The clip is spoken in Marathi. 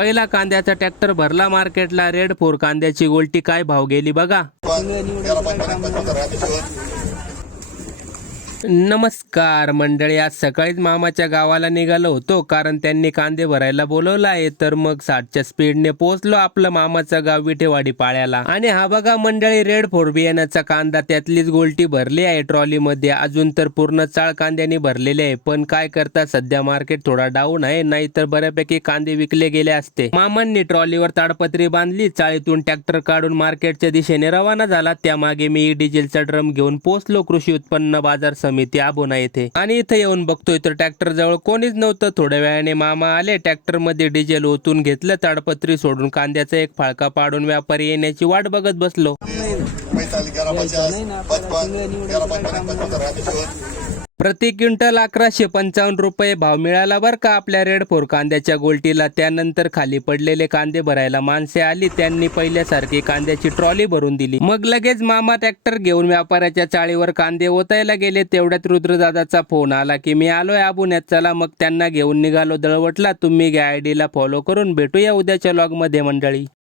पहिला कांद्याचा ट्रॅक्टर भरला मार्केटला रेड फोर कांद्याची गोल्टी काय भाव गेली बघा. नमस्कार मंडळी आज सकाळीच मामाच्या गावाला निघालो होतो कारण त्यांनी कांदे भरायला बोलवलं आहे. तर मग साठच्या स्पीडने पोहोचलो आपलं मामाचं गाव विठेवाडी पाळ्याला. आणि हा बघा मंडळी रेड फोर बियाण्याचा कांदा त्यातलीच गोलटी भरली आहे. ट्रॉलीमध्ये अजून तर पूर्ण चाळ कांद्याने भरलेले आहे. पण काय करता सध्या मार्केट थोडा डाऊन आहे. नाही तर बऱ्यापैकी कांदे विकले गेले असते. मामांनी ट्रॉलीवर ताडपत्री बांधली चाळीतून ट्रॅक्टर काढून मार्केटच्या दिशेने रवाना झाला. त्यामागे मी डिझेलचा ड्रम घेऊन पोहोचलो. कृषी उत्पन्न बाजार समिती आबोना येथे. आणि इथे येऊन बघतोय तर ट्रॅक्टर जवळ कोणीच नव्हतं. थोड्या वेळाने मामा आले. ट्रॅक्टरमध्ये डिझेल ओतून घेतलं. ताडपत्री सोडून कांद्याचा एक फाळका पाडून व्यापारी येण्याची वाट बघत बसलो. प्रति क्विंटल अकराशे पंचावन्न रुपये भाव मिळाला बर का आपल्या रेड फोर कांद्याच्या गोलटीला. त्यानंतर खाली पडलेले कांदे भरायला माणसे आली. त्यांनी पहिल्यासारखी कांद्याची ट्रॉली भरून दिली. मग लगेच मामा ट्रॅक्टर घेऊन व्यापाऱ्याच्या चाळीवर कांदे ओतायला गेले. तेवढ्यात रुद्रदादाचा फोन आला की मी आलोय आबुण्यात चला मग त्यांना घेऊन निघालो दळवटला. तुम्ही घ्या आयडीला फॉलो करून भेटूया उद्याच्या लॉगमध्ये मंडळी.